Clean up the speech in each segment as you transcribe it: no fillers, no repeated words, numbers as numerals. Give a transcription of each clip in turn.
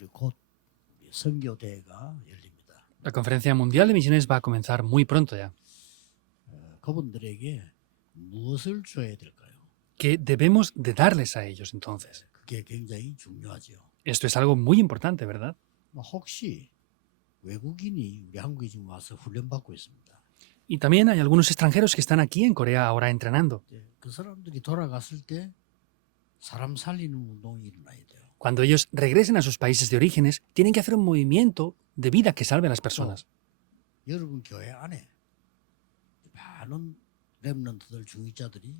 우리 곧 선교대회가 열립니다. La Conferencia Mundial de Misiones va a comenzar muy pronto ya. 그분들에게 무엇을 줘야 될까요? ¿Qué debemos de darles a ellos entonces? 그게 굉장히 중요하죠. Esto es algo muy importante, ¿verdad? 혹시 외국인이 우리 한국에 지금 와서 훈련받고 있습니다. Y también hay algunos extranjeros que están aquí en Corea ahora entrenando. 그 사람들이 돌아갔을 때 사람 살리는 운동이 일어나야 돼요. Cuando ellos regresen a sus países de orígenes, tienen que hacer un movimiento de vida que salve a las personas. 여러분 교회 안에 많은 렘넌트들 중위자들이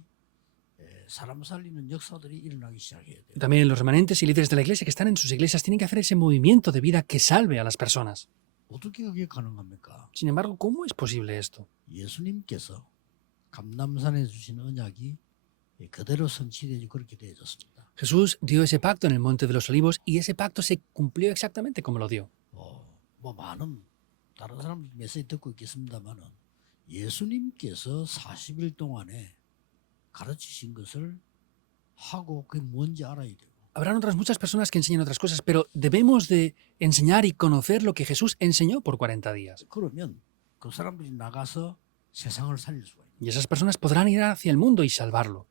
사람 살리는 역사들이 일어나기 시작해야 돼요. También los remanentes y líderes de la iglesia que están en sus iglesias tienen que hacer ese movimiento de vida que salve a las personas. 어떻게 그게 가능합니까? Sin embargo, ¿cómo es posible esto? 예수님께서 감람산에 주신 언약이 그대로 성취되지 그렇게 되어졌습니다. Jesús dio ese pacto en el Monte de los Olivos y ese pacto se cumplió exactamente como lo dio. 많은 다른 사람들 메시지 듣고 있겠습니다만은 예수님께서 40일 동안에 가르치신 것을 하고 그게 뭔지 알아야 돼요. Habrán otras muchas personas que enseñan otras cosas, pero debemos de enseñar y conocer lo que Jesús enseñó por 40 días. 그러면 그 사람들이 나가서 세상을 살릴 수가 있어요. Y esas personas podrán ir hacia el mundo y salvarlo.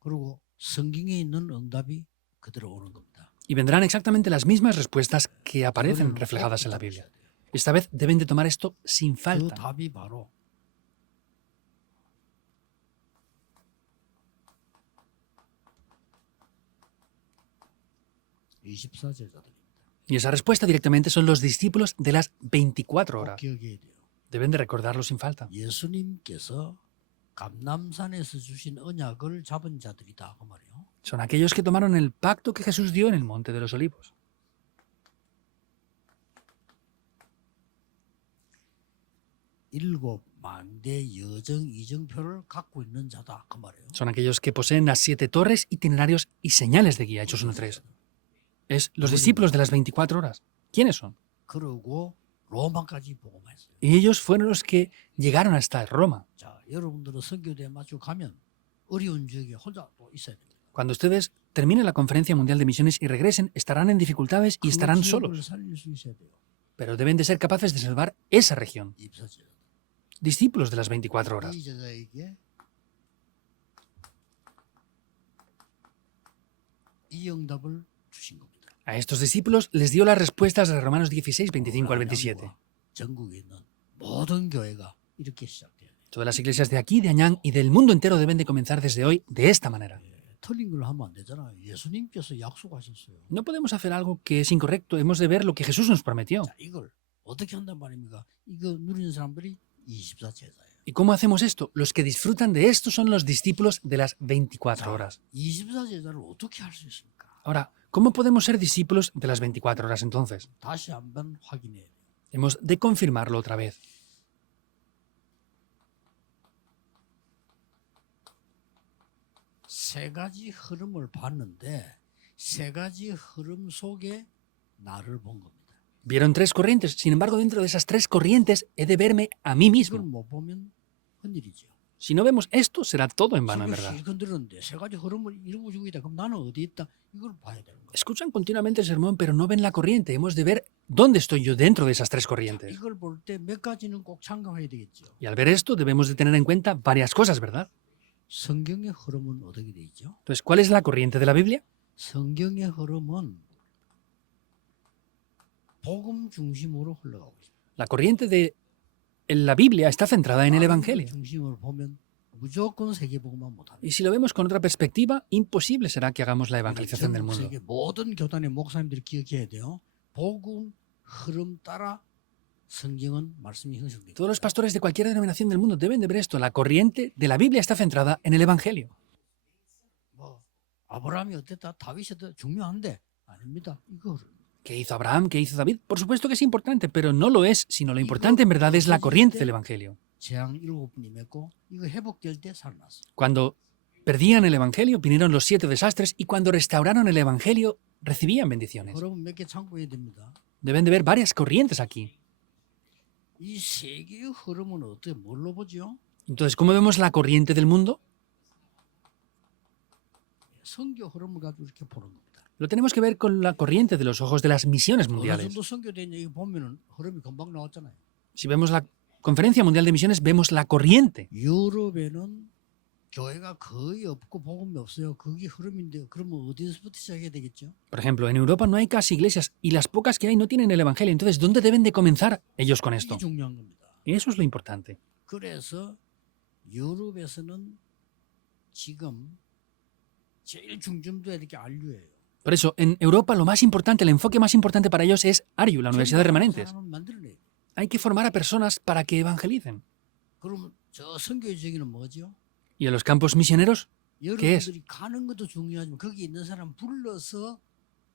그리고 성경에 있는 응답이 그대로 오는 겁니다. Y vendrán exactamente las mismas respuestas que aparecen reflejadas en la Biblia. Esta vez deben de tomar esto sin 그 falta. 답이 바로 제자들입니다. Y esa respuesta directamente son los discípulos de las 24 꼭 horas. 기억해야 돼요. Deben de recordarlo sin falta. 예수님께서 감람산에서 주신 언약을 잡은 자들이다 그 말이에요. Son aquellos que tomaron el pacto que Jesús dio en el Monte de los Olivos. 일곱 망대 여정 이정표를 갖고 있는 자다 그 말이에요. Son aquellos que poseen las 7 torres, itinerarios y señales de guía, Hechos 1:3. Es los discípulos de las 24 horas. ¿Quiénes son? 그러고 로마까지 복음했어요. Y ellos fueron los que llegaron hasta Roma. 자, 여러분들은 선교대에 맞추고 가면 어려운 지역에 혼자 또 있어야 됩니다. Cuando ustedes terminen la Conferencia Mundial de Misiones y regresen, estarán en dificultades y estarán 그 지역을 solos. 살릴 수 있어야 돼요. Pero deben de ser capaces de salvar esa región. 입사제자. Discípulos de las 24 horas. 이 제자에게 이 응답을 주신 겁니다. A estos discípulos les dio las respuestas de Romanos 16, 25 al 27. 전국에 있는 모든 교회가 이렇게 시작돼요. Todas las iglesias de aquí, de Añán y del mundo entero deben de comenzar desde hoy de esta manera. 틀린 걸 하면 안 되잖아요. 예수님께서 약속하셨어요. No podemos hacer algo que es incorrecto, hemos de ver lo que Jesús nos prometió. 자, 이걸 어떻게 한단 말입니까? 이거 누리는 사람들이 24제자예요. ¿Y cómo hacemos esto? Los que disfrutan de esto son los discípulos de las 24 horas. 24제자를 어떻게 할 수 있습니까? Ahora, ¿cómo podemos ser discípulos de las 24 horas entonces? 다시 한번 확인해야 돼요. Hemos de confirmarlo otra vez. 세 가지 흐름을 봤는데 세 가지 흐름 속에 나를 본 겁니다. Vieron 3 corrientes, sin embargo, dentro de esas 3 corrientes he de verme a mí 이걸 mismo. 못 보면 헛일이죠. Si no vemos esto, será todo en vano, en 지금 verdad. 실컷 들었는데 세 가지 흐름을 이루어주고 있다. 그럼 나는 어디 있다? 이걸 봐야 되는 거예요. Escuchan continuamente el sermón, pero no ven la corriente. Hemos de ver dónde estoy yo dentro de esas 3 corrientes. 이걸 볼 때 몇 가지는 꼭 참고해야 되겠죠. Y al ver esto, debemos de tener en cuenta varias cosas, ¿verdad? 성경의 흐름은 어떻게 돼 있죠? Entonces, ¿cuál es la corriente de la Biblia? 성경의 흐름은 복음 중심으로 흘러가고 있습니다. La corriente de la Biblia está centrada en el Evangelio. 중심으로 보면 무조건 세계복음만 못합니다. Y si lo vemos con otra perspectiva, imposible será que hagamos la evangelización del 전국 mundo. 세계 모든 교단의 목사님들이 기억해야 돼요. 복음 흐름 따라 성경은 말씀이 형성됩니다. Todos los pastores de cualquier denominación del mundo deben de ver esto. La corriente de la Biblia está centrada en el Evangelio. 뭐 아브라함이 어땠다, 다윗이 어땠다 중요한데 아닙니다. 이거 ¿Qué hizo Abraham? ¿Qué hizo David? Por supuesto que es importante, pero no lo es, sino lo importante en verdad es la corriente del Evangelio. 재앙 7번이 맺고 이거 회복될 때 살아났어. Cuando perdían el Evangelio, vinieron los 7 desastres y cuando restauraron el Evangelio, recibían bendiciones. 여러분 몇 개 참고해야 됩니다. Deben de ver varias corrientes aquí. 이 세계의 흐름은 어떻게 뭘로 보죠? Entonces, ¿cómo vemos la corriente del mundo? 성교 흐름을 가지고 이렇게 보는 겁니다. Lo tenemos que ver con la corriente de los ojos de las misiones 어느 mundiales. 정도 선교됐냐 이거 보면은 흐름이 금방 나왔잖아요. Si vemos la Conferencia Mundial de Misiones, vemos la corriente. 유럽에는 교회가 거의 없고 복음이 없어요. 그게 흐름인데 그러면 어디서부터 시작해야 되겠죠? Por ejemplo, en Europa no hay casi iglesias y las pocas que hay no tienen el Evangelio. Entonces, ¿dónde deben de comenzar ellos con esto? 이게 중요한 겁니다. Y eso es lo importante. 그래서 유럽에서는 지금 제일 중점돼야 될 게 안류예요. Por eso, en Europa lo más importante, el enfoque más importante para ellos es ARIU, la Universidad de Remanentes. 사람을 만들어내야 돼요. Hay que formar a personas para que evangelicen. 그러면 저 선교지역에는 뭐죠? ¿Y a los campos misioneros? 여러분들이 가는 것도 중요하지만 거기 있는 사람 불러서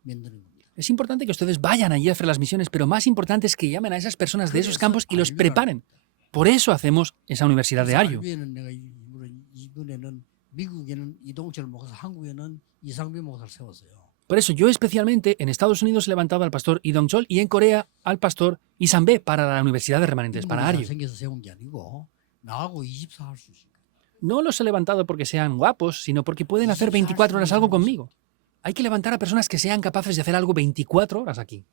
만드는 겁니다. Es importante que ustedes vayan allí a hacer las misiones, pero más importante es que llamen a esas personas de esos campos y los preparen. Por eso hacemos esa universidad de ARIU. 알비에는 내가 이번에는 미국에는 이동철 목사, 한국에는 이상비 목사를 세웠어요. Por eso yo especialmente en Estados Unidos he levantado al pastor Lee Dong-chol y en Corea al pastor Lee Sang-bae para la Universidad de Remanentes, para ARIU. 생겨서 세운 게 아니고 나하고 24 할 수 있으니까. No los he levantado porque sean guapos, sino porque pueden hacer 24 horas algo conmigo. Hay que levantar a personas que sean capaces de hacer algo 24 horas aquí.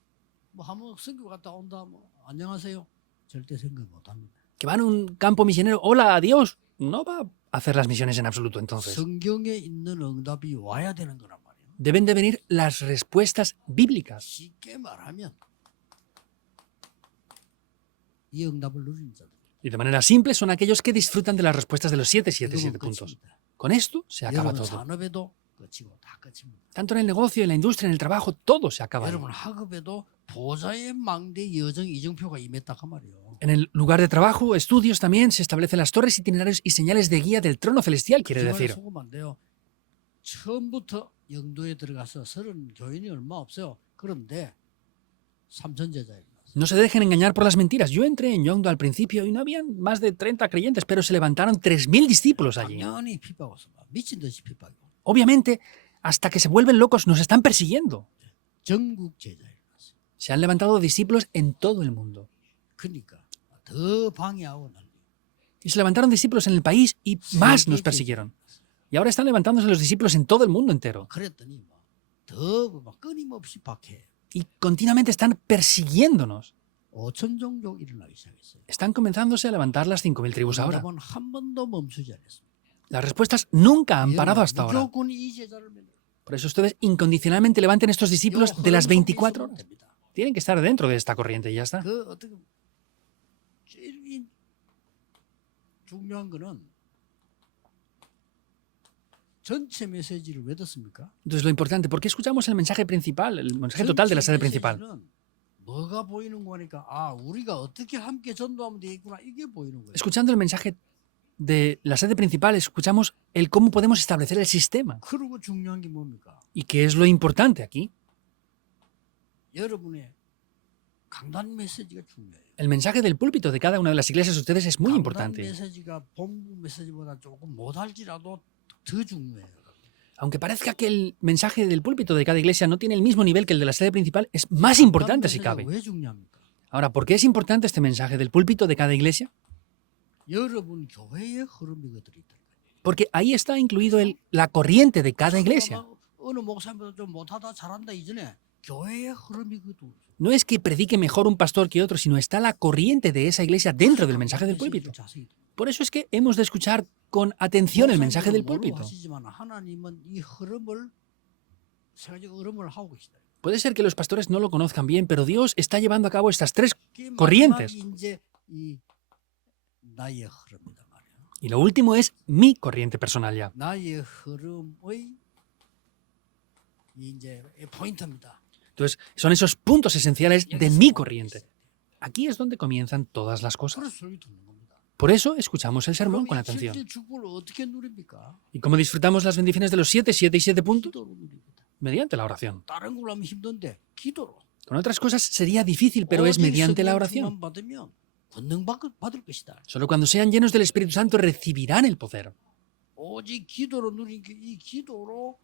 뭐 한번 선교 갔다 온다 뭐 안녕하세요. 절대 생각 못 합니다. Que van a un campo misionero, hola, adiós. No va a hacer las misiones en absoluto entonces. 성경에 있는 응답이 와야 되는 거란 말이에요. Deben de venir las respuestas bíblicas. 쉽게 말하면 이 응답을 누리는 자들. Y de manera simple son aquellos que disfrutan de las respuestas de los 7 이거면 puntos. 끝입니다. Con esto se acaba 여러분 todo. 산업에도 끝이고 다 끝입니다. Tanto en el negocio, en la industria, en el trabajo, todo se acaba. ahí. 여러분 학업에도 보좌의 망대 여정 이정표가 임했다 그 말이에요. En el lugar de trabajo, estudios también se establecen las torres, itinerarios y señales de guía del trono celestial, quiere 그 말에 decir. 속으면 안 돼요. 처음부터 영도에 들어가서 30 교인이 얼마 없어요. 그런데 3천 제자예요. No se dejen engañar por las mentiras. Yo entré en Yongdo al principio y no habían más de 30 creyentes, pero se levantaron 3.000 discípulos allí. 당연히 핍박했어. 미친 듯이 핍박이고. Obviamente, hasta que se vuelven locos, nos están persiguiendo. 전국 제자예요. Se han levantado discípulos en todo el mundo. 그러니까 더 방해하고 난리. Y se levantaron discípulos en el país y más nos persiguieron. Y ahora están levantándose los discípulos en todo el mundo entero. 그랬더니 더막 끊임없이 박해. Y continuamente están persiguiéndonos. 5천 종족 일어나기 시작했어요. Están comenzándose a levantar las 5.000 tribus ahora. 응답은 한 번도 멈추지 않았습니다. Las respuestas nunca han parado hasta ahora. 무조건 이 제자를 만들어요. Por eso ustedes incondicionalmente levanten estos discípulos de las 24 속에 horas. 있으면 됩니다. Tienen que estar dentro de esta corriente y ya está. 그 어떻게 제일 중요한 거는 전체 메시지를 왜 듣습니까? Entonces lo importante, ¿por qué escuchamos el mensaje principal, el mensaje total de la sede principal? 메시지는 뭐가 보이는 거니까 아 우리가 어떻게 함께 전도하면 되겠구나 이게 보이는 거예요. Escuchando el mensaje de la sede principal, escuchamos el cómo podemos establecer el sistema. 그리고 중요한 게 뭡니까? ¿Y qué es lo importante aquí? 여러분의 강단 메시지가 중요해요. El mensaje del púlpito de cada una de las iglesias de ustedes es muy 강단 importante. 메시지가 본부 메시지보다 조금 못할지라도 더 중요해요. Aunque parezca que el mensaje del púlpito de cada iglesia no tiene el mismo nivel que el de la sede principal, es más importante si cabe. 왜 중요합니까? Ahora, ¿por qué es importante este mensaje del púlpito de cada iglesia? 여러분 교회의 흐름이 그들이 있다. Porque ahí está incluido la corriente de cada iglesia. 어느 목사님보다 좀 못하다 잘한다 이전에 교회의 흐름이 그도. No es que predique mejor un pastor que otro, sino está la corriente de esa iglesia dentro del mensaje del púlpito. Por eso es que hemos de escuchar con atención el mensaje del púlpito. 하나님은 이 흐름을 세계적 흐름을 하고 계시다. Puede ser que los pastores no lo conozcan bien, pero Dios está llevando a cabo estas tres 그게 corrientes. 마지막이 이제 이 나의 흐름이다 말이야. Y lo último es mi corriente personal ya. 나의 흐름의 이제 포인트입니다. Entonces, son esos puntos esenciales de mi corriente. Aquí es donde comienzan todas las cosas. 그래서 소리 듣는 겁니다. Por eso escuchamos el sermón 그럼 con 이 atención. 실질 축복을 어떻게 누립니까? ¿Y cómo disfrutamos las bendiciones de los 7, 7 y 7 puntos? 기도로 누립니다. Mediante la oración. 다른 걸로 하면 힘든데 기도로. Con otras cosas sería difícil, pero es 오직 mediante la 성령 oración. 충만 받으면 권능 받을 것이다. Solo cuando sean llenos del Espíritu Santo recibirán el poder. 오직 기도로 누린 게 이 기도로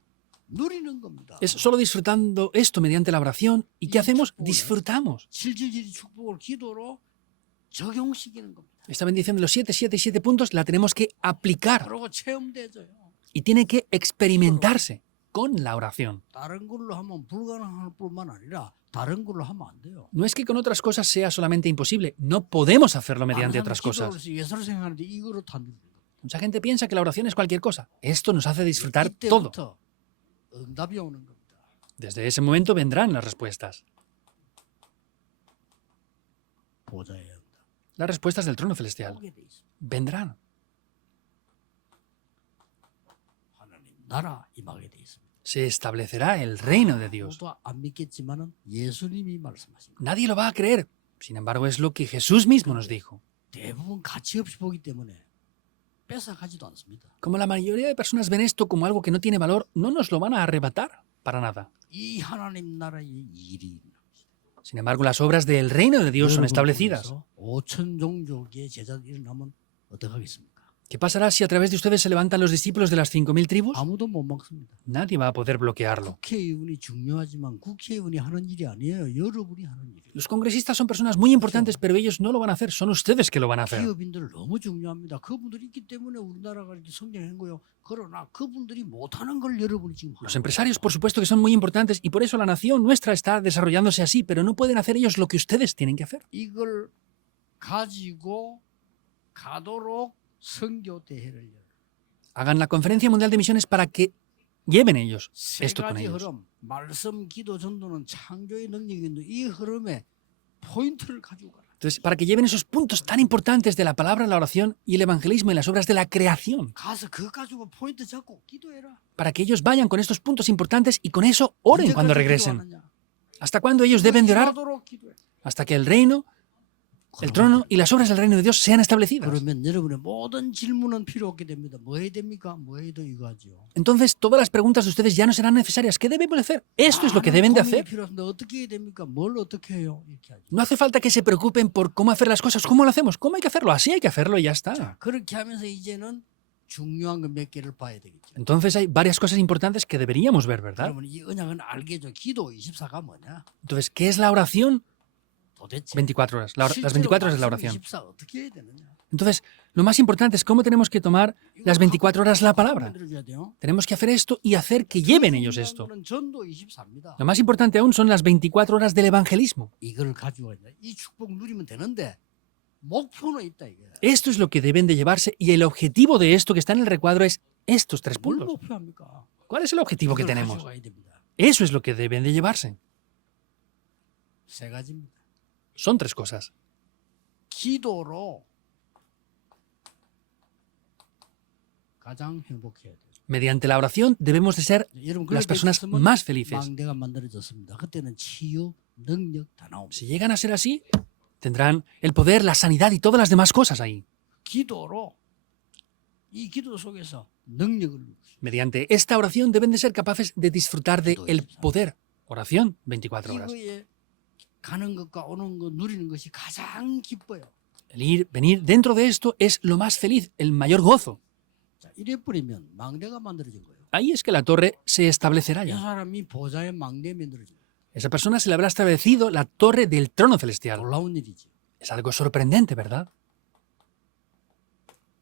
누리는 겁니다. Es solo disfrutando esto mediante la oración. ¿Y qué hacemos? Disfrutamos. 실질적인 축복을 기도로 적용시키는 겁니다. Esta bendición de los 7, 7 y 7 puntos la tenemos que aplicar 그리고 체험되져요. y tiene que experimentarse. con la oración. 다른 걸로 하면 불가능할 뿐만 아니라 다른 걸로 하면 안 돼요. No es que con otras cosas sea solamente imposible, no podemos hacerlo mediante 많은 otras 사람이 cosas. 기도를 예술을 생각하는데 이거로 다 누르는 거예요. Mucha gente piensa que la oración es cualquier cosa. Esto nos hace disfrutar todo. 이때부터 응답이 오는 겁니다. Desde ese momento vendrán las respuestas. 보좌의 응답. Las respuestas del trono celestial 오게 돼 있습니다. vendrán. 하나님 나라 임하게 돼 있습니다. Se establecerá el reino de Dios. 아무도 안 믿겠지만은 예수님이 말씀하신 거. Nadie lo va a creer. Sin embargo, es lo que Jesús mismo nos dijo. 대부분 가치 없이 보기 때문에 뺏어가지도 않습니다. Como la mayoría de personas ven esto como algo que no tiene valor, no nos lo van a arrebatar para nada. 이 하나님 나라의 일이 Sin embargo, las obras del reino de Dios son establecidas. 5천 종족의 제자들이 일어나면 어떡하겠습니까? ¿Qué pasará si a través de ustedes se levantan los discípulos de las 5.000 tribus? 아무도 못 막습니다. Nadie va a poder bloquearlo. 국회의원이 중요하지만 국회의원이 하는 일이 아니에요. 여러분이 하는 일이에요. Los congresistas son personas muy importantes, pero ellos no lo van a hacer, son ustedes que lo van a hacer. 기업인들 너무 중요합니다. 그분들이 있기 때문에 우리나라가 이렇게 성장한 거예요. 그러나 그분들이 못하는 걸 여러분이 지금 Los 하는 empresarios, por supuesto, que son muy importantes y por eso la nación nuestra está desarrollándose así, pero no pueden hacer ellos lo que ustedes tienen que hacer. 이걸 가지고 가도록 선교 대회를 열어요. Hagan la conferencia mundial de misiones para que lleven ellos 세 esto con 가지 ellos. 흐름, 말씀, 기도, 전도는 창조의 능력이 있는데 이 흐름에 포인트를 가지고 가라. Entonces, para que lleven esos puntos tan importantes de la palabra, la oración y el evangelismo y las obras de la creación, 가서 그거 가지고 포인트 잡고 기도해라. para que ellos vayan con estos puntos importantes y con eso oren cuando 언제까지 regresen. 기도하느냐? ¿Hasta cuándo ellos deben de orar? 기도하도록 기도해. Hasta que el reino, el trono y las obras del reino de Dios sean establecidas. 그러면 여러분의 모든 질문은 필요 없게 됩니다. 뭐 해야 됩니까? 뭐 해도 이거 하죠. Entonces, todas las preguntas de ustedes ya no serán necesarias. ¿Qué debemos de hacer? Esto es lo que 많은 deben de 고민이 hacer. 필요 없는데 어떻게 해야 됩니까? 뭘 어떻게 해요? 이렇게 하죠. No hace falta que se preocupen por cómo hacer las cosas. ¿Cómo lo hacemos? ¿Cómo hay que hacerlo? Así hay que hacerlo y ya está. 자, 그렇게 하면서 이제는 중요한 거 몇 개를 봐야 되겠죠. Entonces hay varias cosas importantes que deberíamos ver, ¿verdad? 그러면 이 언약은 알겠죠. 기도 24가 뭐냐? Entonces, ¿qué es la oración? 도대체 24 horas. Las 실제로 24 horas de la 말씀 oración. 24 어떻게 해야 되느냐? Entonces, lo más importante es cómo tenemos que tomar las 24 horas la palabra. 만들어줘야 돼요. Tenemos que hacer esto y hacer que lleven ellos esto. 중요한 거는 전도 24입니다. Lo más importante aún son las 24 horas del evangelismo. 이걸 가지고 있다. 이 축복 누리면 되는데 목표는 있다 이게. Esto es lo que deben de llevarse y el objetivo de esto que está en el recuadro es estos 3 뭘 puntos. 목표합니까? ¿Cuál es el objetivo que 이걸 tenemos? 가져가야 됩니다. Eso es lo que deben de llevarse. 세 가지입니다. Son 3 cosas. 기도로 가장 행복해야 돼요. Mediante la oración debemos de ser 여러분 las 그렇게 personas 했으면 más felices. 망대가 만들어졌습니다. 그때는 치유, 능력 다 나옵니다. Si llegan a ser así, tendrán el poder, la sanidad y todas las demás cosas ahí. 기도로 이 기도 속에서 능력을 누리고 Mediante esta oración deben de ser capaces de disfrutar de el poder. Oración 24 horas. 이거에 가는 것과 오는 것 누리는 것이 가장 기뻐요. El ir, venir dentro de esto es lo más feliz, el mayor gozo. 자, 이래 버리면 망대가 만들어진 거예요. Ahí es que la torre se establecerá 이 ya. 사람이 보좌의 망대에 만들어진 거예요. Esa persona se le habrá establecido la torre del trono celestial. 놀라운 일이죠. Es algo sorprendente, ¿verdad?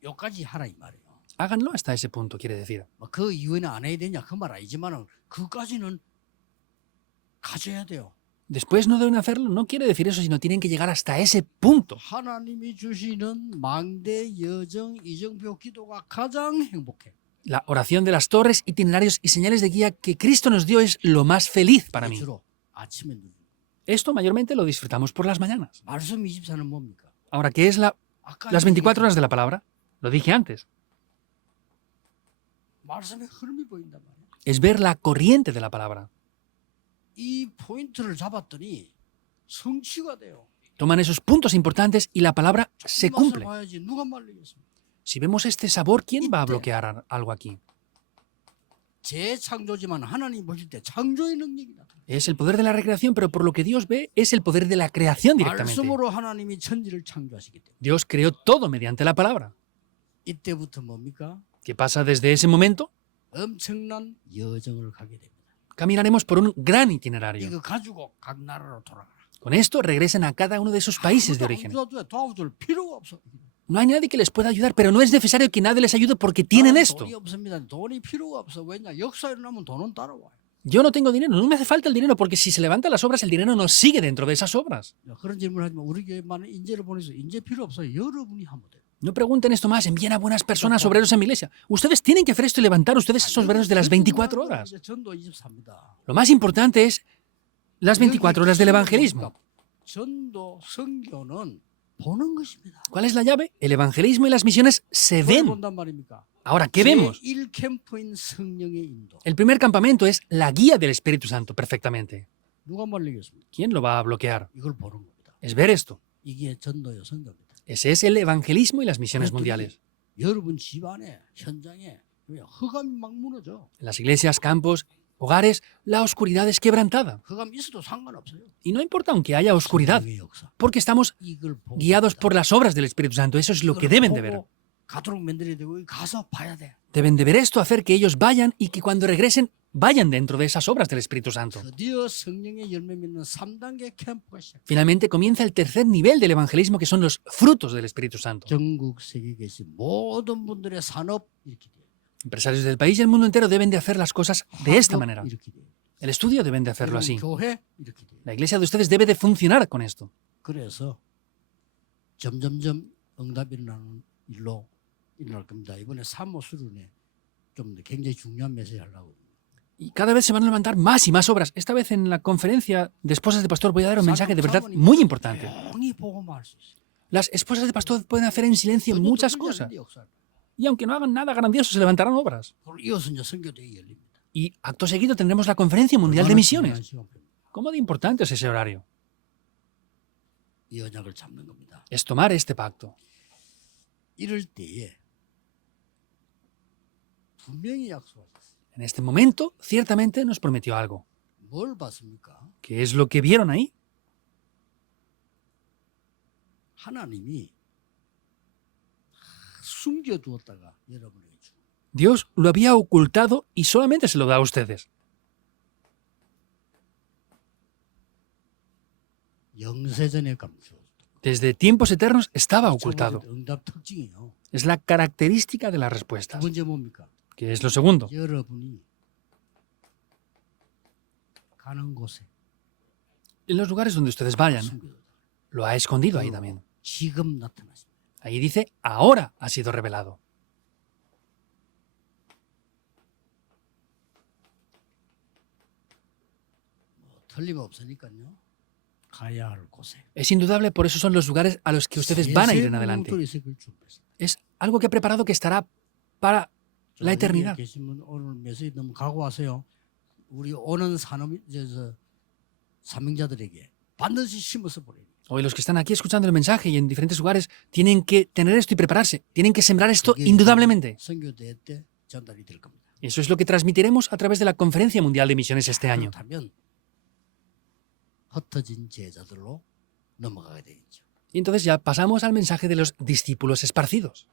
여기까지 하라 이 말이에요. Háganlo hasta ese punto, quiere decir. 그 이후에는 안 해야 되냐 그 말 아니지만은 그까지는 가져야 돼요. Después no deben hacerlo, no quiere decir eso, sino tienen que llegar hasta ese punto. 하나님이 주시는 망대 여정 이정표 기도가 가장 행복해. La oración de las torres, itinerarios y señales de guía que Cristo nos dio es lo más feliz para mí. 주로 아침에 누리는. Esto mayormente lo disfrutamos por las mañanas. 말씀 24는 뭡니까? Ahora, ¿qué es 아까 las 24 horas de la palabra? Lo dije antes. 말씀의 흐름이 보인단 말이에요. Es ver la corriente de la palabra. 이 포인트를 잡았더니 성취가 돼요. Toman esos puntos importantes y la palabra se 이 맛을 cumple. 봐야지 누가 말리겠습니까? Si vemos este sabor, ¿quién va a bloquear algo aquí? 재창조지만 하나님 보실 때 창조의 능력이 나타나요. Es el poder de la recreación, pero por lo que Dios ve es el poder de la creación directamente. 말씀으로 하나님이 천지를 창조하시기 때문에 Dios creó todo mediante la palabra. 이때부터 뭡니까? ¿Qué pasa desde ese momento? 엄청난 여정을 가게 됩니다. Caminaremos por un gran itinerario. 이거 가지고 각 나라로 돌아가라. Con esto regresen a cada uno de esos países de origen. 도와줄 필요가 없어. No hay nadie que les pueda ayudar, pero no es necesario que nadie les ayude porque tienen 나는 esto. 돈이 없습니다. 돈이 필요가 없어. 왜냐? 역사 일어나면 돈은 따라와요. Yo no tengo dinero, no me hace falta el dinero, porque si se levantan las obras, el dinero nos sigue dentro de esas obras. 그런 질문을 하지만 우리 교회 많은 인재를 보내서 인재 필요 없어요. 여러분이 하면 돼요. No pregunten esto más, envíen a buenas personas, obreros en mi iglesia. Ustedes tienen que hacer esto y levantar ustedes esos obreros de las 24 horas. 전도 24입니다. Lo más importante es las 24 horas del evangelismo. 전도 선교는 보는 것입니다. ¿Cuál es la llave? El evangelismo y las misiones se 뭘 ven. 본단 말입니까? Ahora, ¿qué vemos? 제1캠프인 성령의 인도. El primer campamento es la guía del Espíritu Santo, perfectamente. 누가 말리겠습니까? ¿Quién lo va a bloquear? 이걸 보는 겁니다. Es ver esto. 이게 전도요 선교입니다. Ese es el evangelismo y las misiones mundiales. 여러분 집안에 현장에 흑암이 막 무너져. En las iglesias, campos, hogares, la oscuridad es quebrantada. 흑암 있어도 상관없어요. Y no importa aunque haya oscuridad, 성령의 역사. porque estamos 이걸 보고 guiados por las obras del Espíritu Santo. Eso es lo que 이걸 deben de ver. 보고 가도록 만들어야 되고 가서 봐야 돼. Deben de ver esto, hacer que ellos vayan y que cuando regresen vayan dentro de esas obras del Espíritu Santo. 드디어 성령의 열매 맺는 3단계 캠프가 시작. Finalmente comienza el tercer nivel del evangelismo, que son los frutos del Espíritu Santo. 전국 세계에 계신 모든 분들의 산업 이렇게 돼요. Empresarios del país y el mundo entero deben de hacer las cosas de esta 학업 manera. 이렇게 돼요. El estudio deben de hacerlo 여러분 así. 교회 이렇게 돼요. La iglesia de ustedes debe de funcionar con esto. 그래서 점점점 응답이 일어나는 일로 일어날 겁니다. 이번에 사모 수련회 좀 굉장히 중요한 메시지 하려고. Y cada vez se van a levantar más y más obras. Esta vez en la conferencia de esposas de pastor voy a dar un mensaje de verdad muy importante. 조용히 보고만 할 수 있어요. Las esposas de pastor pueden hacer en silencio muchas cosas. Y aunque no hagan nada grandioso, se levantarán obras. 그걸 이어서 이제 선교대회 열립니다. Y acto seguido tendremos la conferencia mundial de 얼마나 misiones. 중요한 시간표입니까? ¿Cómo de importante es ese horario? 이 언약을 잡는 겁니다. Es tomar este pacto. 이럴 때에 분명히 약속하셨어요. En este momento, ciertamente nos prometió algo. 뭘 봤습니까? ¿Qué es lo que vieron ahí? 하나님이 숨겨두었다가 여러분에게 주고 Dios lo había ocultado y solamente se lo da a ustedes. 영세전에 감추었다. Desde tiempos eternos estaba ocultado. 응답 특징이에요. Es la característica de las 두 respuestas. 번째 뭡니까? ¿Qué es lo segundo? 여러분이 가는 곳에 En los lugares donde ustedes vayan, 숨겨뒀다. lo ha escondido ahí también. 지금 나타났습니다. Ahí dice, ahora ha sido revelado. 틀림없으니까요. 가야 할 곳에. Es indudable, por eso son los lugares a los que ustedes van a ir en adelante. Es algo que ha preparado que estará para la eternidad. 계시면 오늘 메시지 너무 각오하세요. 우리 오는 사명자들에게 반드시 심어서 보내요. Hoy los que están aquí escuchando el mensaje y en diferentes lugares tienen que tener esto y prepararse. Tienen que sembrar esto indudablemente. 선교대회 때 전달이 될 겁니다. Eso es lo que transmitiremos a través de la Conferencia Mundial de Misiones este año. 그렇다면 흩어진 제자들로 넘어가게 되겠죠. Y entonces ya pasamos al mensaje de los discípulos esparcidos.